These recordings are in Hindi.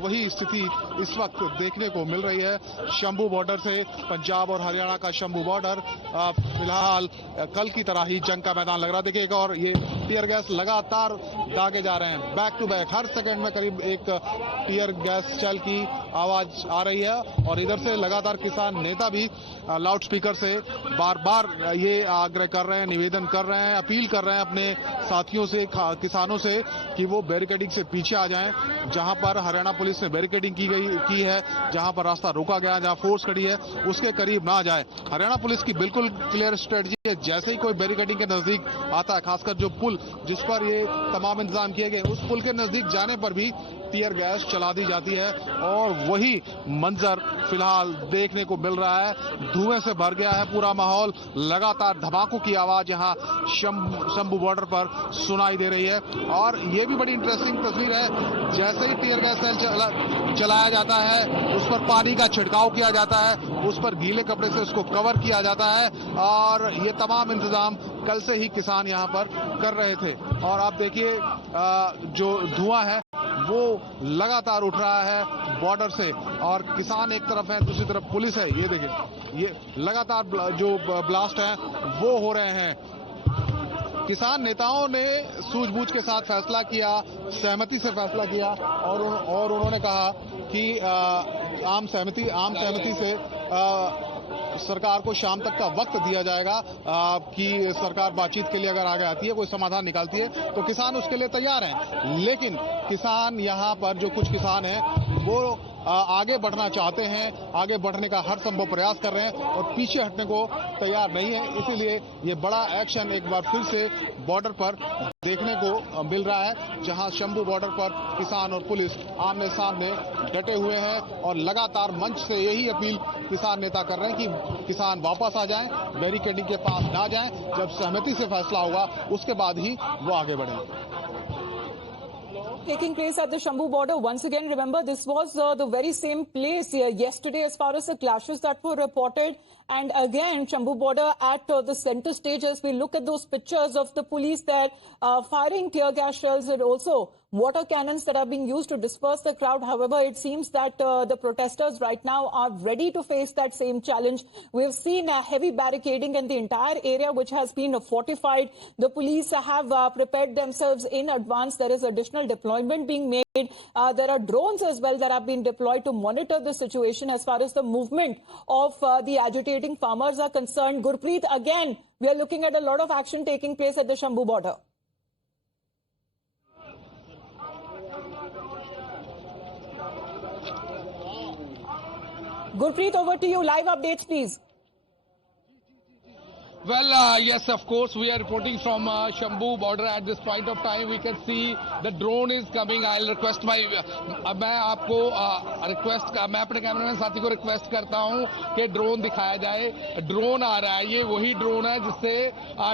वही स्थिति इस वक्त देखने को मिल रही है। शंभू बॉर्डर से पंजाब और हरियाणा का शंभू बॉर्डर फिलहाल कल की तरह ही जंग का मैदान लग रहा है। देखिएगा, और ये टीयर गैस लगातार दागे जा रहे हैं, बैक टू बैक, हर सेकंड में करीब एक टीयर गैस शेल की आवाज आ रही है। और इधर से लगातार किसान नेता भी लाउड स्पीकर से बार बार ये आग्रह कर रहे हैं, निवेदन कर रहे हैं, अपील कर रहे हैं अपने साथियों से, किसानों से कि वो बैरिकेडिंग से पीछे आ जाएं। जहां पर हरियाणा पुलिस ने बैरिकेडिंग की है, जहां पर रास्ता रोका गया, जहां फोर्स खड़ी है, उसके करीब ना जाए। हरियाणा पुलिस की बिल्कुल क्लियर स्ट्रेटजी है, जैसे ही कोई बैरिकेडिंग के नजदीक आता है, खासकर जो पुल जिस पर ये तमाम इंतजाम किए गए, उस पुल के नजदीक जाने पर भी टीयर गैस चला दी जाती है। और वही मंजर फिलहाल देखने को मिल रहा है। धुएं से भर गया है पूरा माहौल, लगातार धमाकों की आवाज यहां शंभू बॉर्डर पर सुनाई दे रही है। और ये भी बड़ी इंटरेस्टिंग तस्वीर है, जैसे ही टीयर गैस सेल चलाया जाता है, उस पर पानी का छिड़काव किया जाता है, उस पर गीले कपड़े से उसको कवर किया जाता है। और ये तमाम इंतजाम कल से ही किसान यहां पर कर रहे थे। और आप देखिए, जो धुआं है वो लगातार उठ रहा है बॉर्डर से, और किसान एक तरफ है, दूसरी तरफ पुलिस है। ये देखिए, ये लगातार जो ब्लास्ट है वो हो रहे हैं। किसान नेताओं ने सूझबूझ के साथ फैसला किया, सहमति से फैसला किया, और उन्होंने कहा कि आम सहमति से सरकार को शाम तक का वक्त दिया जाएगा कि सरकार बातचीत के लिए अगर आगे आती है, कोई समाधान निकालती है, तो किसान उसके लिए तैयार हैं। लेकिन किसान यहाँ पर जो कुछ किसान हैं वो आगे बढ़ना चाहते हैं, आगे बढ़ने का हर संभव प्रयास कर रहे हैं और पीछे हटने को तैयार नहीं है। इसीलिए ये बड़ा एक्शन एक बार फिर से बॉर्डर पर देखने को मिल रहा है, जहां शंभू बॉर्डर पर किसान और पुलिस आमने सामने डटे हुए हैं। और लगातार मंच से यही अपील किसान नेता कर रहे हैं कि किसान वापस आ जाएं, बैरिकेडिंग के पास ना जाएं। जब सहमति से फैसला होगा उसके बाद ही वो आगे बढ़ेंगे। Taking place at the Shambhu border once again. Remember, this was the very same place yesterday as far as the clashes that were reported. And again, Shambhu border at the center stage, as we look at those pictures of the police there firing tear gas shells and also water cannons that are being used to disperse the crowd. However, it seems that the protesters right now are ready to face that same challenge. We've seen heavy barricading in the entire area, which has been fortified. The police have prepared themselves in advance. There is additional deployment being made. There are drones as well that have been deployed to monitor the situation as far as the movement of the agitating farmers are concerned. Gurpreet, again, we are looking at a lot of action taking place at the Shambhu border. Gurpreet, over to you. Live updates, please. Well, yes, of course, we are reporting from Shambhu border at this point of time. We can see the drone is coming. I'll request मैं अपने कैमरामैन साथी को रिक्वेस्ट करता हूं कि ड्रोन दिखाया जाए। ड्रोन आ रहा है, ये वही ड्रोन है जिससे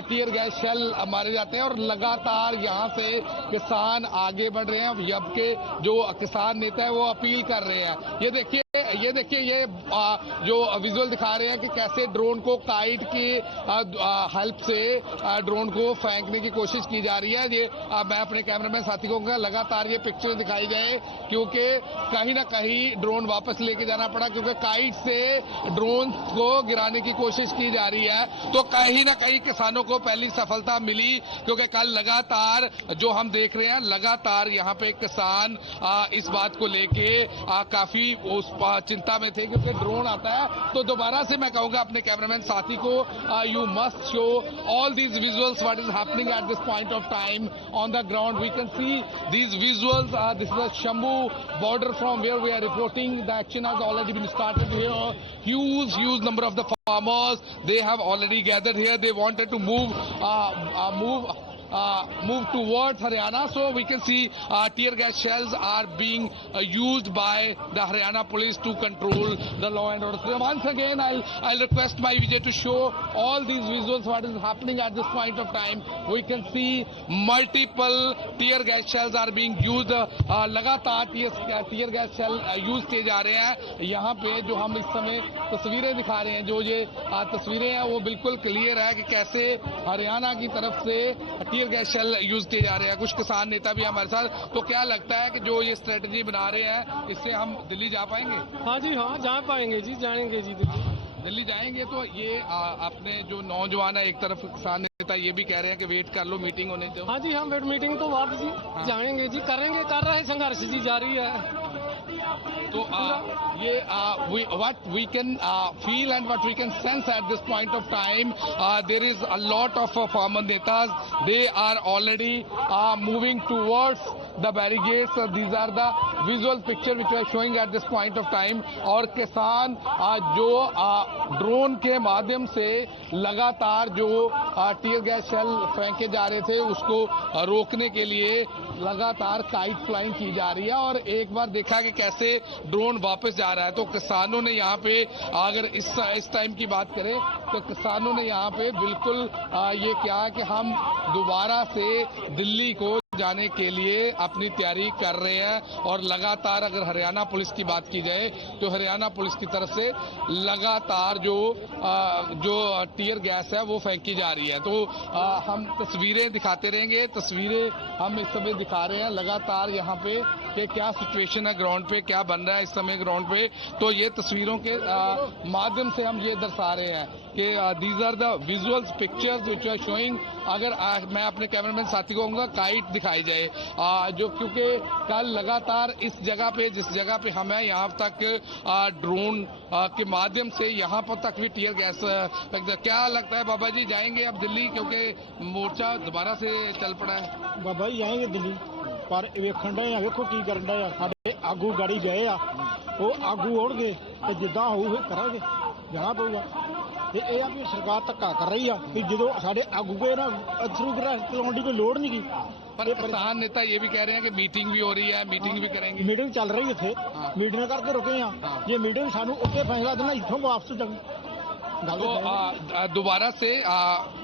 टीयर गैस शेल मारे जाते हैं। और लगातार यहां से किसान आगे बढ़ रहे हैं। अब के जो किसान नेता है वो अपील कर रहे हैं। ये देखिए, ये जो विजुअल दिखा रहे हैं कि कैसे ड्रोन को काइट की हेल्प से ड्रोन को फेंकने की कोशिश की जा रही है। ये मैं अपने कैमरामैन साथी को लगातार ये पिक्चर दिखाई जाए, क्योंकि कहीं ना कहीं ड्रोन वापस लेके जाना पड़ा, क्योंकि काइट से ड्रोन को गिराने की कोशिश की जा रही है। तो कहीं ना कहीं किसानों को पहली सफलता मिली, क्योंकि कल लगातार जो हम देख रहे हैं, लगातार यहाँ पे किसान इस बात को लेके काफी उस चिंता में थे, क्योंकि ड्रोन आता है। तो दोबारा से मैं कहूंगा अपने कैमरामैन साथी को, you must show all these visuals what is happening at this point of time on the ground. We can see these visuals. This is the Shambhu border from where we are reporting. The action has already been started here. Huge number of the farmers, they have already gathered here. They wanted to move towards Haryana. So we can see tear gas shells are being used by the Haryana police to control the law and order. So once again, I'll request my Vijay to show all these visuals what is happening at this point of time. We can see multiple tear gas shells are being used. लगातार tear gas shell use किए जा रहे हैं। यहाँ पे जो हम इस समय तस्वीरें दिखा रहे हैं, जो ये तस्वीरें हैं वो बिल्कुल क्लियर है कि कैसे हरियाणा की तरफ से टीयर गैस शेल यूज किए जा रहे हैं। कुछ किसान नेता भी हमारे साथ। तो क्या लगता है कि जो ये स्ट्रेटजी बना रहे हैं इससे हम दिल्ली जा पाएंगे? हाँ जी, हाँ जा पाएंगे जी, जाएंगे जी दिल्ली जाएंगे। तो ये अपने जो नौजवान है, एक तरफ किसान नेता ये भी कह रहे हैं कि वेट कर लो, मीटिंग होने दो। हाँ जी, हम वेट मीटिंग तो बाद जी जाएंगे जी, करेंगे, कर रहे संघर्ष जी जारी है। तो ये what we can feel and what we can sense at this point of time, there is a lot of farmer netas. They are already moving towards the barricades. These are the visual picture which we are showing at this point of time. और किसान जो ड्रोन के माध्यम से लगातार जो टीयर गैस शेल फेंके जा रहे थे उसको रोकने के लिए लगातार काइट फ्लाइंग की जा रही है। और एक बार देखा कि कैसे ड्रोन वापस जा रहा है। तो किसानों ने यहाँ पे, अगर इस टाइम की बात करें तो किसानों ने यहाँ पे बिल्कुल ये किया कि हम दोबारा से दिल्ली को जाने के लिए अपनी तैयारी कर रहे हैं। और लगातार अगर हरियाणा पुलिस की बात की जाए तो हरियाणा पुलिस की तरफ से लगातार जो टीयर गैस है वो फेंकी जा रही है। तो हम तस्वीरें दिखाते रहेंगे। तस्वीरें हम इस समय दिखा रहे हैं लगातार यहाँ पे कि क्या सिचुएशन है ग्राउंड पे, क्या बन रहा है इस समय ग्राउंड पे। तो ये तस्वीरों के माध्यम से हम ये दर्शा रहे हैं कि these are the visuals pictures which are showing. अगर मैं अपने कैमरामैन साथी को कहूंगा काइट दिखाई जाए, जो क्योंकि कल लगातार इस जगह पे, जिस जगह पे हम हैं, यहाँ तक ड्रोन के माध्यम से यहाँ पर तक भी टीयर गैस। क्या लगता है बाबा जी, जाएंगे अब दिल्ली क्योंकि मोर्चा दोबारा से चल पड़ा है? बाबा जी जाएंगे दिल्ली, पर वेखण डे वेखो की करन डे साडे आगू गाड़ी गए आ, वो आगू उड़गे तो जिद्दां होऊ फिर करांगे, जाना पਊਗਾ। ਤੇ ਇਹ ਆ ਵੀ ਸਰਕਾਰ ਧੱਕਾ ਕਰ ਰਹੀ ਆ ਕਿ ਜਦੋਂ ਸਾਡੇ ਆਗੂ ਗਏ ਨਾ ਥਰੂ ਗ੍ਰੈਸ ਚਲਾਉਣ ਦੀ ਕੋਈ ਲੋੜ ਨਹੀਂ ਗੀ। पर किसान नेता ये भी कह रहे हैं कि मीटिंग भी हो रही है, मीटिंग भी करेंगे। मीटिंग चल रही है इत्थे, मीटिंग करके रुके आ। जे मीटिंग सानू उत्ते फैसला देना इत्थों वापस जाऊं। तो दोबारा से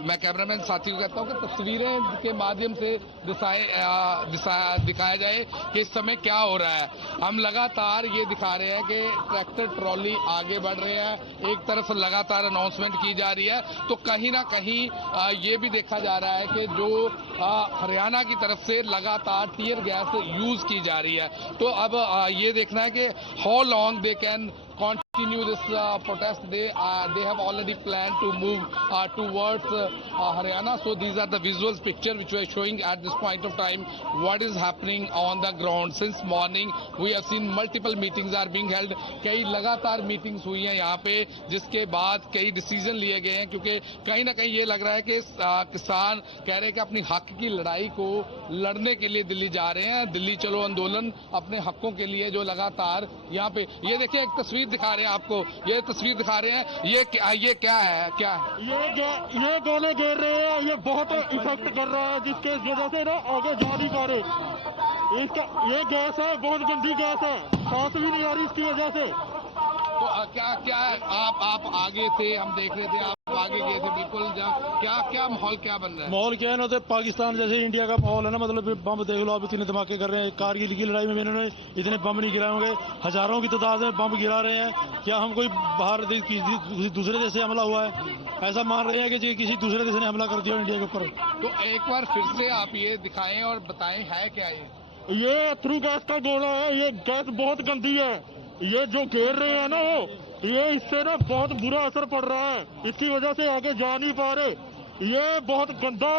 मैं कैमरामैन साथी को कहता हूं कि तस्वीरें के माध्यम से दिखाया जाए कि इस समय क्या हो रहा है। हम लगातार ये दिखा रहे हैं कि ट्रैक्टर ट्रॉली आगे बढ़ रहे हैं, एक तरफ लगातार अनाउंसमेंट की जा रही है। तो कहीं ना कहीं ये भी देखा जा रहा है कि जो हरियाणा की तरफ से लगातार टीयर गैस यूज की जा रही है। तो अब ये देखना है कि how long they can continue this protest. They have already planned to move towards Haryana. So these are the visuals picture which we are showing at this point of time what is happening on the ground. Since morning we have seen multiple meetings are being held. कई लगातार मीटिंग्स हुई हैं यहाँ पे, जिसके बाद कई डिसीजन लिए गए हैं। क्योंकि कहीं ना कहीं ये लग रहा है कि किसान कह रहे हैं कि अपनी हक की लड़ाई को लड़ने के लिए दिल्ली जा रहे हैं। दिल्ली चलो आंदोलन अपने हकों के लिए जो लगातार यहाँ पे, ये देखिए एक तस्वीर दिखा रहे हैं आपको, ये तस्वीर दिखा रहे हैं। ये क्या है? क्या ये गोले गिर रहे हैं, ये बहुत इफेक्ट कर रहा है, जिसके वजह से ना आगे जा नहीं पा रहे। इसका ये गैस है, बहुत गंदी गैस है, सांस भी नहीं आ रही इसकी वजह से। तो क्या आप आगे थे, हम देख रहे थे, आप आगे गए थे बिल्कुल। क्या माहौल क्या बन रहा है? माहौल क्या है ना, तो पाकिस्तान जैसे इंडिया का माहौल है ना, मतलब बम देख लो, अब इतने धमाके कर रहे हैं। कारगिल की लड़ाई में इन्होंने इतने बम नहीं गिराए होंगे, हजारों की तादाद में बम गिरा रहे हैं। क्या हम कोई बाहर दूसरे देश से हमला हुआ है? ऐसा मान रहे हैं कि किसी दूसरे देश ने हमला कर दिया इंडिया के ऊपर। तो एक बार फिर से आप ये दिखाएं और बताएं है क्या ये थ्रू गैस का गोला है। ये गैस बहुत गंदी है, ये जो घेर रहे हैं ना वो, ये इससे ना बहुत बुरा असर पड़ रहा है, इसकी वजह से आगे जा नहीं पा रहे। ये बहुत गंदा,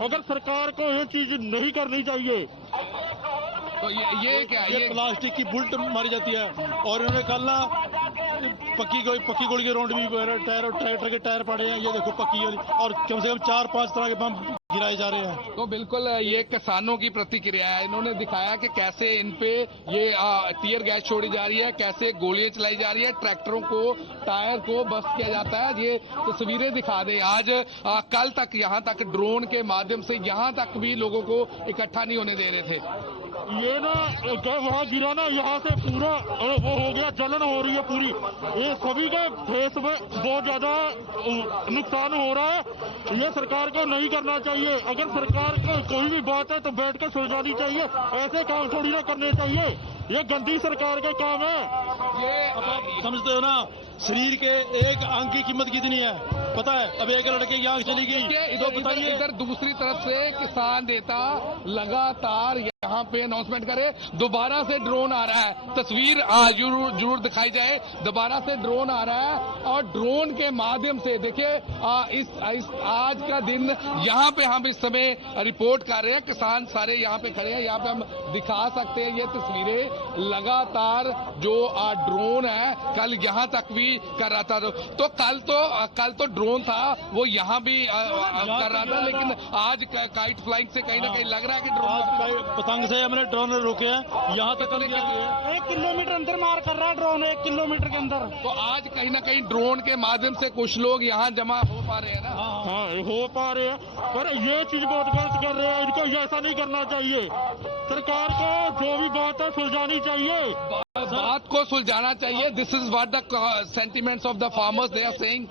अगर सरकार को ये चीज नहीं करनी चाहिए। तो ये क्या है? ये प्लास्टिक की बुलेट मारी जाती है। और इन्होंने कल ना पक्की गोली के राउंड भी टायर और ट्रैक्टर के टायर पड़े हैं, ये देखो पक्की, और कम से कम 4-5 तरह के बम गिराए जा रहे हैं। तो बिल्कुल ये किसानों की प्रतिक्रिया है। इन्होंने दिखाया कि कैसे इन पे ये टीयर गैस छोड़ी जा रही है, कैसे गोलियां चलाई जा रही है, ट्रैक्टरों को, टायर को बस्ट किया जाता है। ये तस्वीरें दिखा दे। आज कल तक यहाँ तक ड्रोन के माध्यम से यहाँ तक भी लोगों को इकट्ठा नहीं होने दे रहे थे। ये ना वहाँ गिरा ना, यहाँ से पूरा वो हो गया, जलन हो रही है पूरी। ये सभी के फेस में बहुत ज्यादा नुकसान हो रहा है। ये सरकार को नहीं करना चाहिए। अगर सरकार को कोई भी बात है तो बैठ कर सुलझानी चाहिए, ऐसे काम थोड़ी ना करने चाहिए। ये गंदी सरकार का काम है। ये समझते हो ना, शरीर के एक अंग की कीमत कितनी है पता है? अब एक लड़के की आंख चली गई तो बताइए। इधर दूसरी तरफ से किसान नेता लगातार यहाँ पे अनाउंसमेंट करे, दोबारा से ड्रोन आ रहा है। तस्वीर जरूर दिखाई जाए, दोबारा से ड्रोन आ रहा है और ड्रोन के माध्यम से देखिए इस आज का दिन यहाँ पे हम इस समय रिपोर्ट कर रहे हैं। किसान सारे यहाँ पे खड़े हैं, यहाँ पे हम दिखा सकते हैं ये तस्वीरें। लगातार जो ड्रोन है कल यहाँ तक भी कर रहा था, तो कल तो ड्रोन था वो यहाँ भी कर रहा था, लेकिन आज काइट फ्लाइंग से कहीं ना कहीं लग रहा है कि ड्रोन पतंग से हमने ड्रोन रुके हैं यहाँ तक। 1 किलोमीटर अंदर मार कर रहा है ड्रोन, 1 किलोमीटर के अंदर। तो आज कहीं ना कहीं ड्रोन के माध्यम से कुछ लोग यहाँ जमा हो पा रहे हैं ना। हाँ हो पा रहे हैं, पर ये चीज बहुत गलत कर रहे हैं। इनको ऐसा नहीं करना चाहिए। सरकार को जो भी बात है सुलझानी चाहिए, बात को सुलझाना चाहिए। This is what the sentiments of the farmers they are saying.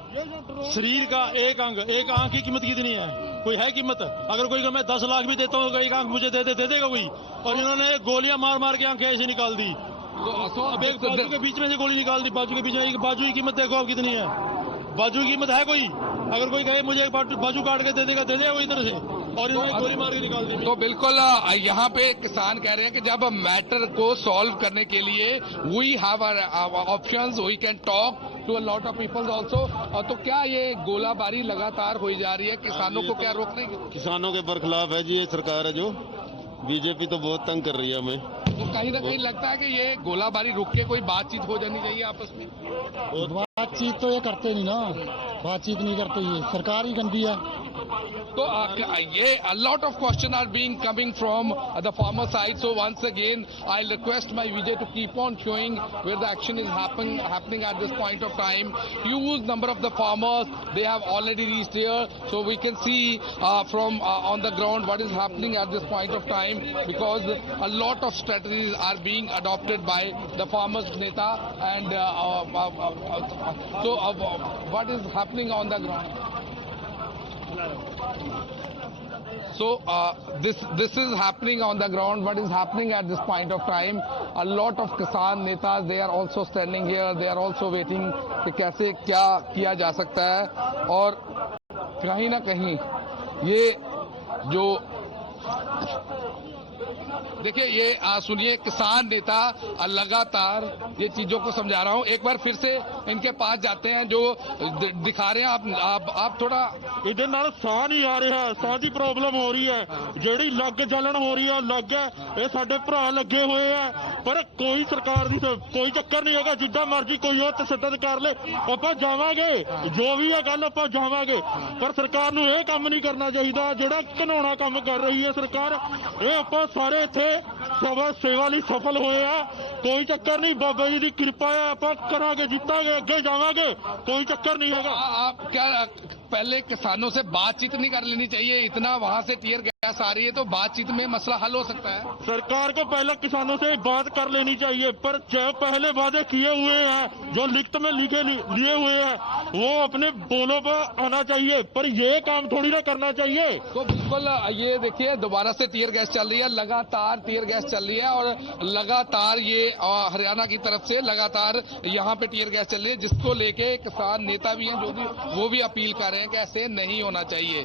शरीर का एक अंग, एक आंख की कीमत कितनी है? कोई है कीमत? अगर कोई मैं 10 लाख भी देता हूँ एक आंख मुझे दे देगा कोई? और इन्होंने गोलियां मार के आंखें ऐसे निकाल दी। तो अब एक बाजू के बीच में से गोली निकाल दी, बाजू के बीच में। बाजू की कीमत देखो अब कितनी है। बाजू की कीमत है कोई? अगर कोई कहे मुझे एक बाजू काट के दे देगा वो इधर से, और इन्होंने गोली मार के निकाल दी। तो बिल्कुल यहाँ पे किसान कह रहे हैं कि जब मैटर को सॉल्व करने के लिए we have options, we can talk to a lot of peoples also. तो क्या ये गोलाबारी लगातार हुई जा रही है? किसानों को क्या रोकने की? किसानों के बरखिलाफ है जी ये सरकार है जो। बीजेपी तो बहुत तंग कर रही है हमें। तो कहीं ना कहीं लगता है कि ये गोलाबारी रुक के कोई बातचीत हो जानी चाहिए आपस में। बातचीत तो ये करते नहीं ना, बातचीत नहीं करते, ये सरकार ही गंदी है। तो ये a lot of questions are being coming from the farmer side. So once again, I'll request my Vijay to keep on showing where the action is happening at this point of time. Huge number of the farmers, they have already reached here, so we can see from on the ground what is happening at this point of time, because a lot of strategies are being adopted by the farmers neta, and so what is happening on the ground? So this is happening on the ground. What is happening at this point of time? A lot of kisan netas, they are also standing here. They are also waiting कि कैसे क्या किया जा सकता है। और कहीं ना कहीं ये जो देखिए ये सुनिए, किसान नेता लगातार ये चीजों को समझा रहा हूं। एक बार फिर से इनके पास जाते हैं जो दिखा रहे हैं। आप थोड़ा ਇਹਦੇ ਨਾਲ ਸਾਹ ਨਹੀਂ ਆ ਰਿਹਾ, ਸਾਹ ਦੀ ਪ੍ਰੋਬਲਮ ਹੋ ਰਹੀ ਹੈ, ਜਿਹੜੀ ਲੱਗ ਜਲਣ ਹੋ ਰਹੀ ਹੈ ਲੱਗ ਹੈ। ਇਹ ਸਾਡੇ ਭਰਾ ਲੱਗੇ ਹੋਏ ਆ, ਪਰ ਕੋਈ ਸਰਕਾਰ ਦੀ ਕੋਈ ਚੱਕਰ ਨਹੀਂ ਹੈਗਾ। ਜਿੱਦਾਂ ਮਰਜ਼ੀ ਕੋਈ ਉਹ ਤਸ਼ੱਦਦ ਕਰ ਲੇ, ਆਪਾਂ ਜਾਵਾਂਗੇ, ਜੋ ਵੀ ਹੈ ਗੱਲ ਆਪਾਂ ਜਾਵਾਂਗੇ। ਪਰ ਸਰਕਾਰ ਨੂੰ ਇਹ ਕੰਮ ਨਹੀਂ ਕਰਨਾ ਚਾਹੀਦਾ ਜਿਹੜਾ ਘਿਨਾਉਣਾ ਕੰਮ ਕਰ ਰਹੀ ਹੈ ਸਰਕਾਰ। ਇਹ ਆਪਾਂ ਸਾਰੇ ਇੱਥੇ ਸੇਵਾ ਲਈ ਸਫਲ ਹੋਏ ਆ। ਕੋਈ ਚੱਕਰ ਨਹੀਂ, ਬਾਬਾ ਜੀ ਦੀ ਕਿਰਪਾ ਹੈ, ਆਪਾਂ ਕਰਾਂਗੇ, ਜਿੱਤਾਂਗੇ, ਅੱਗੇ ਜਾਵਾਂਗੇ, ਕੋਈ ਚੱਕਰ नहीं होगा। आप क्या पहले किसानों से बातचीत नहीं कर लेनी चाहिए? इतना वहां से टीयर गैस आ रही है तो बातचीत में मसला हल हो सकता है। सरकार को पहले किसानों से बात कर लेनी चाहिए, पर जो पहले वादे किए हुए हैं, जो लिखत में लिए हुए हैं, वो अपने बोलों पर आना चाहिए, पर ये काम थोड़ी ना करना चाहिए। तो बिल्कुल ये देखिए दोबारा से टीयर गैस चल रही है, लगातार टीयर गैस चल रही है, और लगातार ये हरियाणा की तरफ से लगातार यहाँ पे टीयर गैस चल रही है, जिसको लेके किसान नेता भी हैं जो भी वो भी अपील कर रहे हैं कि ऐसे नहीं होना चाहिए।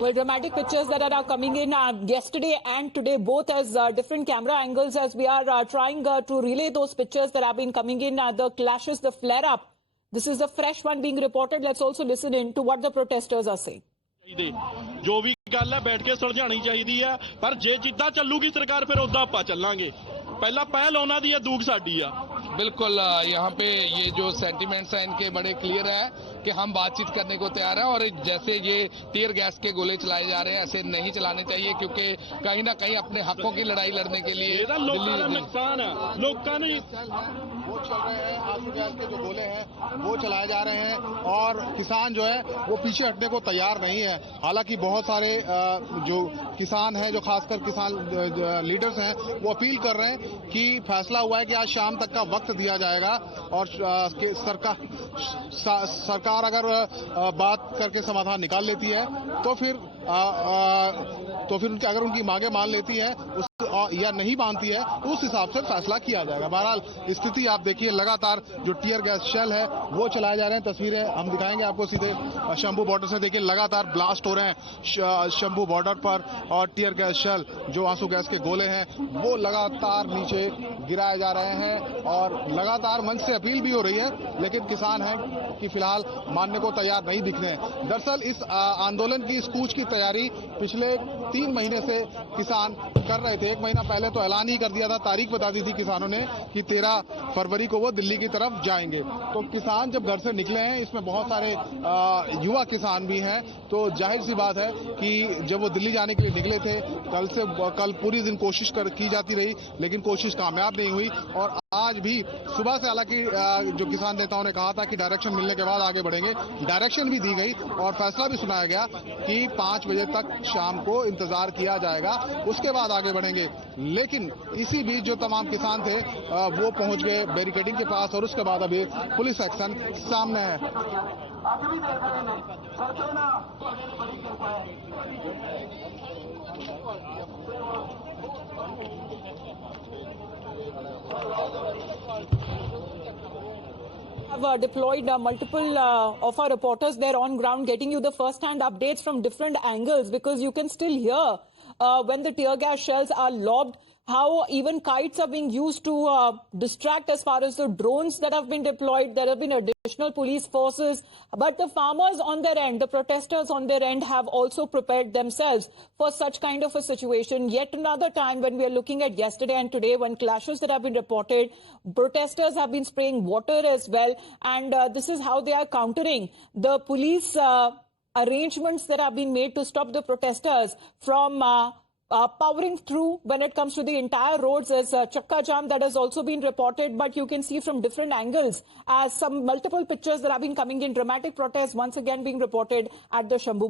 Well, dramatic pictures that are now coming in yesterday and today, both as different camera angles, as we are trying to relay those pictures that have been coming in, the clashes, the flare-up. This is a fresh one being reported. Let's also listen in to what the protesters are saying. ਜੋ ਵੀ ਗੱਲ ਹੈ ਬੈਠ ਕੇ ਸੁਲਝਾਣੀ ਚਾਹੀਦੀ ਹੈ, ਪਰ ਜੇ ਜਿੱਦਾਂ ਚੱਲੂਗੀ ਸਰਕਾਰ ਫਿਰ ਉਦਾਂ ਆਪਾਂ ਚੱਲਾਂਗੇ। पहला पहल होना दी है, दूग साडी है। बिल्कुल यहाँ पे ये जो सेंटिमेंट्स हैं इनके बड़े क्लियर है कि हम बातचीत करने को तैयार हैं, और जैसे ये टीयर गैस के गोले चलाए जा रहे हैं ऐसे नहीं चलाने चाहिए, क्योंकि कहीं ना कहीं अपने हकों की लड़ाई लड़ने के लिए नुकसान है। लोगों ने वो चल रहे हैं, आंसू गैस के जो गोले हैं वो चलाए जा रहे हैं, और किसान जो है वो पीछे हटने को तैयार नहीं है। हालांकि बहुत सारे जो किसान हैं, जो खासकर किसान लीडर्स हैं, वो अपील कर रहे हैं कि फैसला हुआ है कि आज शाम तक का वक्त दिया जाएगा, और सरकार अगर बात करके समाधान निकाल लेती है तो फिर अगर उनकी मांगे मान लेती है या नहीं मानती है उस हिसाब से फैसला किया जाएगा। बहरहाल स्थिति आप देखिए, लगातार जो टीयर गैस शेल है वो चलाए जा रहे हैं। तस्वीरें हम दिखाएंगे आपको सीधे शंभू बॉर्डर से। देखिए लगातार ब्लास्ट हो रहे हैं शंभू बॉर्डर पर, और टीयर गैस शेल जो आंसू गैस के गोले हैं वो लगातार नीचे गिराए जा रहे हैं, और लगातार मंच से अपील भी हो रही है, लेकिन किसान हैं कि फिलहाल मानने को तैयार नहीं दिख रहे हैं। दरअसल इस आंदोलन की, इस कूच की तैयारी पिछले 3 महीने से किसान कर रहे थे। 1 महीना पहले तो ऐलान ही कर दिया था, तारीख बता दी थी किसानों ने कि 13 फरवरी को वो दिल्ली की तरफ जाएंगे। तो किसान जब घर से निकले हैं, इसमें बहुत सारे युवा किसान भी हैं, तो जाहिर सी बात है कि जब वो दिल्ली जाने के लिए निकले थे, कल पूरी दिन कोशिश की जाती रही, लेकिन कोशिश कामयाब नहीं हुई। और आज भी सुबह से हालांकि जो किसान नेताओं ने कहा था कि डायरेक्शन मिलने के बाद आगे बढ़ेंगे, डायरेक्शन भी दी गई और फैसला भी सुनाया गया कि 5 बजे तक शाम को इंतजार किया जाएगा, उसके बाद आगे बढ़ेंगे। लेकिन इसी बीच जो तमाम किसान थे वो पहुंच गए बैरिकेडिंग के पास, और उसके बाद अभी पुलिस एक्शन सामने है। Have deployed multiple of our reporters there on ground, getting you the first-hand updates from different angles, because you can still hear when the tear gas shells are lobbed, how even kites are being used to distract as far as the drones that have been deployed. There have been additional police forces, but the farmers on their end, the protesters on their end, have also prepared themselves for such kind of a situation. Yet another time when we are looking at yesterday and today, when clashes that have been reported, protesters have been spraying water as well, and this is how they are countering the police arrangements that have been made to stop the protesters from powering through when it comes to the entire roads. As chakka jam that has also been reported, but you can see from different angles as some multiple pictures that have been coming in. Dramatic protests once again being reported at the Shambhu